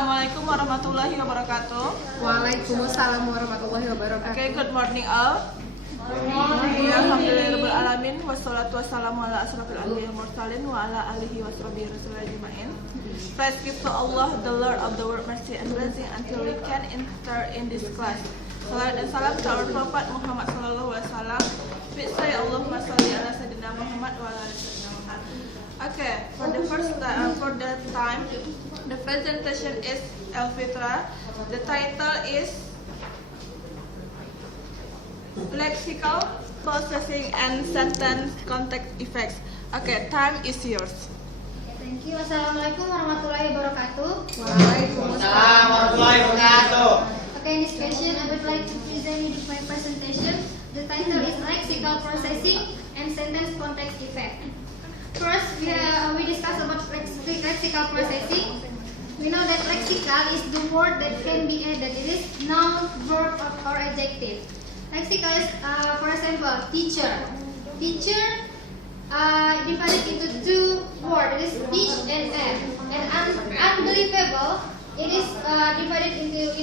Assalamualaikum warahmatullahi wabarakatuh. Waalaikumsalam warahmatullahi wabarakatuh. Okay, good morning all. Alhamdulillahirabbil alamin wassalatu wassalamu ala asrofil anbiya'i wal mursalin wa ala alihi washabihi ajmain. Praise be to Allah, the Lord of the world, mercy and blessing until we can enter in this class. Salam dan salam to our Prophet Muhammad sallallahu alaihi wasallam. Please say Allahumma shalli ala sayyidina Muhammad wa ala ali sayyidina Muhammad. Okay, for the time, the presentation is Elfitra. The title is lexical processing and sentence context effects. Okay, time is yours. Thank you. Assalamualaikum warahmatullahi wabarakatuh. Waalaikumsalam warahmatullahi wabarakatuh. Okay, in this question, I would like to present you my presentation. The title is lexical processing and sentence context effect. First, we discuss about lexical processing. We know that lexical is the word that can be added. It is noun, verb, or adjective. Lexical is, for example, teacher. Teacher divided into two words. It is teach and add. And unbelievable, it is divided into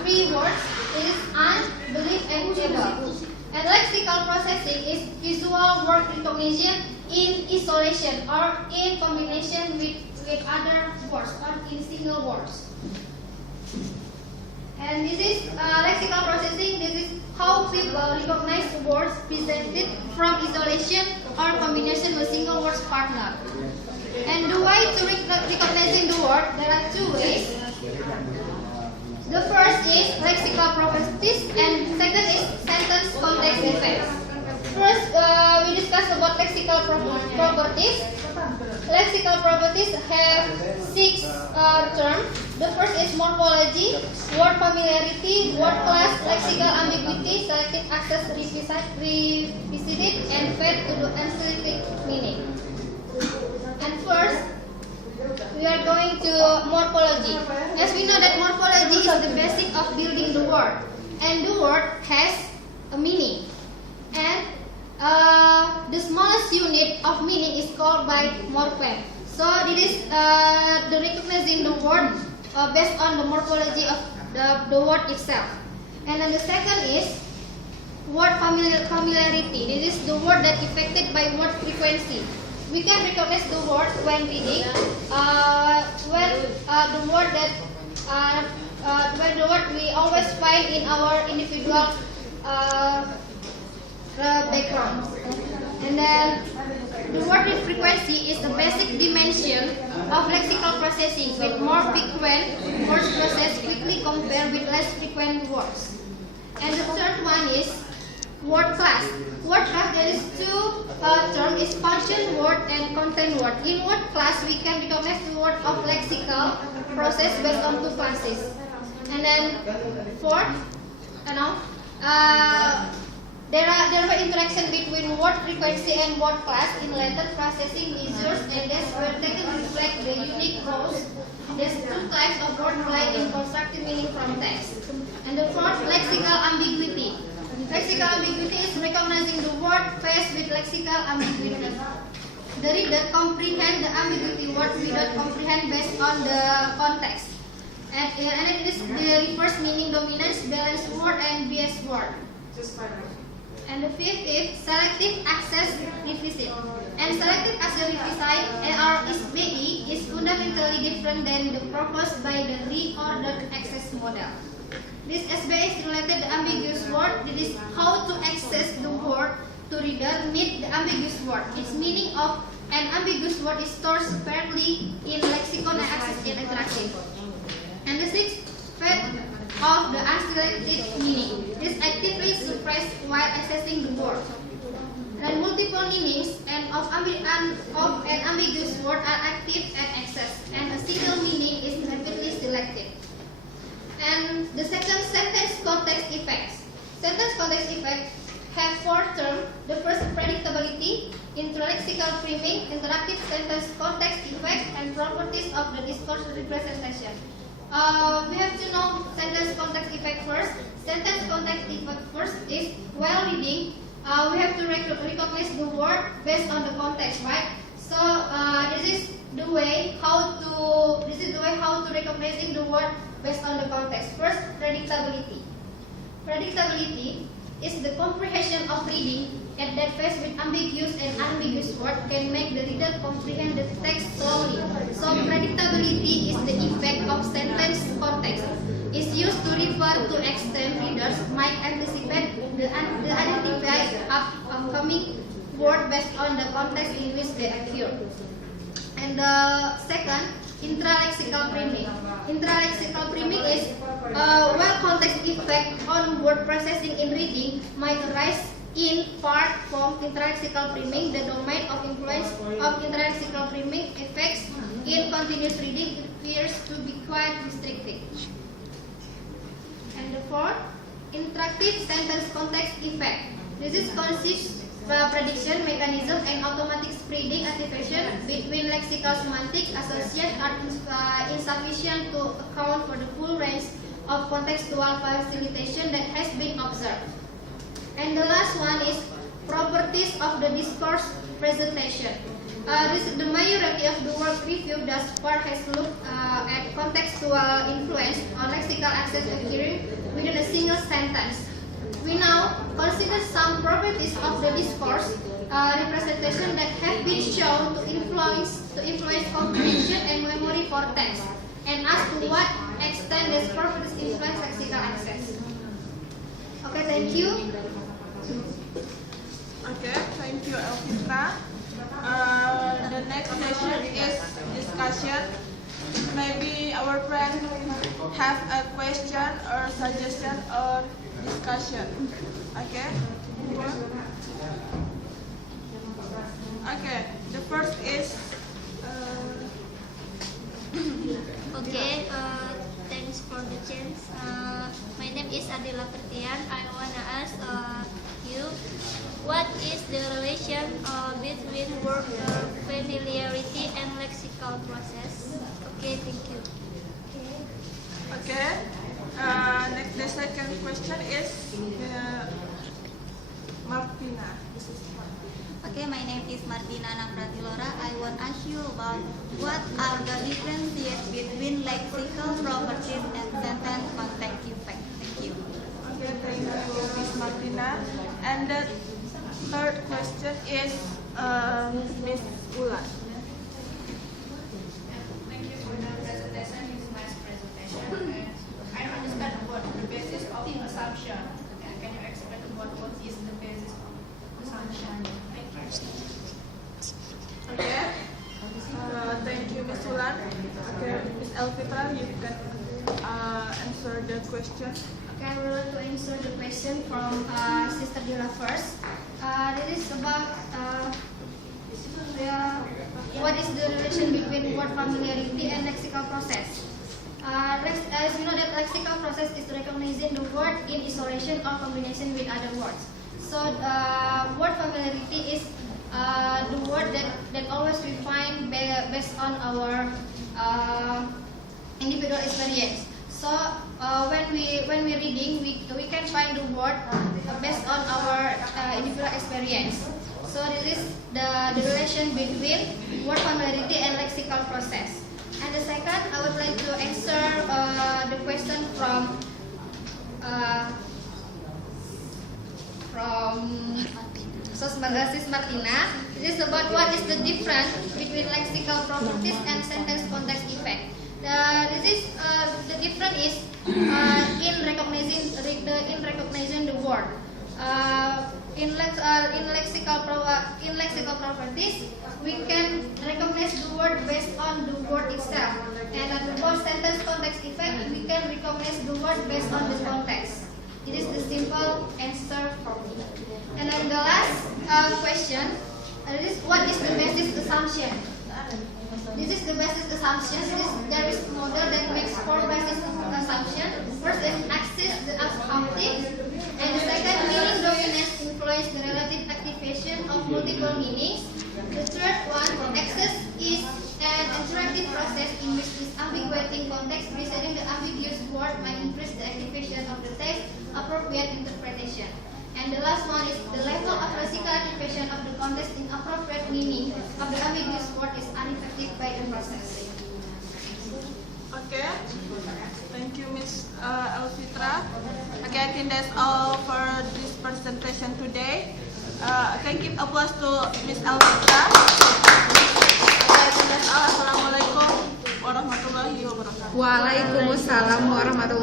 three words. It is unbelievable. And lexical processing is visual word recognition in isolation or in combination with other words or in single words. And this is lexical processing. This is how people recognize words presented from isolation or combination with single words partner. And the way to recognizing the word, there are two ways. The first is lexical properties and second is sentence context effects. First, we discuss about lexical properties. Lexical properties have 6 terms. The first is morphology, word familiarity, word class, lexical ambiguity, selective access, revisited, and fade to the ancillary meaning. And first, we are going to morphology. As we know that morphology is the basic of building the word, and the word has a meaning. And the smallest unit of meaning is called by morpheme. So it is the recognizing the word based on the morphology of the word itself. And then the second is word familiarity. This is the word that affected by word frequency. We can recognize the word when reading when the word we always find in our individual background. And then the word frequency is the basic dimension of lexical processing, with more frequent words processed quickly compared with less frequent words. And the third one is word class. Word class, there is two terms, is function word and content word. In word class, we can recognize the word of lexical process based on two classes. And then fourth, there are interaction between word frequency and word class in later processing measures, and that's where they can reflect the unique roles. There's two types of word play in constructing meaning from text. And the fourth, lexical ambiguity. Lexical ambiguity is recognizing the word faced with lexical ambiguity. The reader comprehend the ambiguity word without comprehend based on the context. And it is the reverse meaning dominance, balanced word, and biased word. And the fifth is selective access revisit. And selective access revisit, or SBI, is fundamentally different than the proposed by the reordered access model. This SBI is related to ambiguous word. It is how to access the word to reader meet the ambiguous word. Its meaning of an ambiguous word is stored separately in lexicon and access in interaction. And the sixth of the unselected meaning. This actively suppressed while accessing the word. And multiple meanings of an ambiguous word are active and accessed, and a single meaning is rapidly selected. And the second, sentence context effects. Sentence context effects have 4 terms. The first, predictability, interlexical framing, interactive sentence context effect, and properties of the discourse representation. We have to know sentence context effect first. Sentence context effect first is while reading, we have to recognize the word based on the context, right? So this is This is the way how to recognizing the word based on the context. First, predictability. Predictability is the comprehension of reading at that phase with ambiguous and unambiguous word can make the reader comprehend the text slowly. So predictability is the effect of sentence context. It's used to refer to extent readers might anticipate the identified upcoming word based on the context in which they occur. And the second, intralexical priming. Intralexical priming is where context effect on word processing in reading might arise in part from intralexical priming. The domain of influence of intralexical priming effects in continuous reading appears to be quite restricted. And the fourth, interactive sentence context effect. This consists prediction mechanism and automatic spreading activation between lexical semantic associations are insufficient to account for the full range of contextual facilitation that has been observed. And the last one is properties of the discourse presentation. The majority of the work review thus far has looked at contextual influence on lexical access occurring within a single sentence. We now consider some properties of the discourse representation that have been shown to influence comprehension and memory for text, and ask to what extent these properties influence lexical access. Okay, thank you. Okay, thank you, Elfitra. The next session is discussion. Maybe our friend have a question or suggestion or discussion. Okay. Okay. The first is. Okay, thanks for the chance. My name is Adila Pertian. I wanna ask you, what is the relation between word familiarity and lexical process? Okay, thank you. Okay. Next, the second question is Martina. Okay, my name is Martina Navratilora. I want to ask you about what are the differences between lexical properties and sentence context effect. Thank you. Okay, thank you, Miss Martina. And the third question is Miss Ulan. Thank you for the presentation. It's a nice presentation. And I understand about the basis of assumption. And can you explain what is the basis of assumption? Thank you. Okay. Thank you, Miss Ulan. Okay, Miss Elfitra, you can answer the question. Okay, I would like to answer the question from Sister Dila first. This is about what is the relation between word familiarity and lexical process. As you know that lexical process is recognizing the word in isolation or combination with other words. So word familiarity is the word that always we find based on our individual experience. So when we reading, we can find the word based on our individual experience. So this is the relation between word familiarity and lexical process. And the second, I would like to answer the question from Sis Martina. This is about what is the difference between lexical properties and sentence context effect. The difference is in recognizing the word. In lexical properties, we can recognize the word based on the word itself, and at the word sentence context effect, we can recognize the word based on the context. It is the simple answer for me. And then the last question is what is the basis assumption? This is the basis assumption. There is a model that makes 4 basis assumptions. First is axis, the optics, and the second meaning dominance influence the relative activation of multiple meanings. The third one, axis, is an interactive process in which this ambiguating context preceding the ambiguous word might increase the activation of the text appropriate interpretation. And the last one is the level of lexical activation of the context in appropriate meaning of the ambiguous word is unaffected by the process. Okay, thank you, Miss Elfitra. Okay, I think that's all for this presentation today. Can give applause to Miss Elfitra. Okay, I think that's all. Assalamualaikum warahmatullahi wabarakatuh. Waalaikumsalam warahmatullahi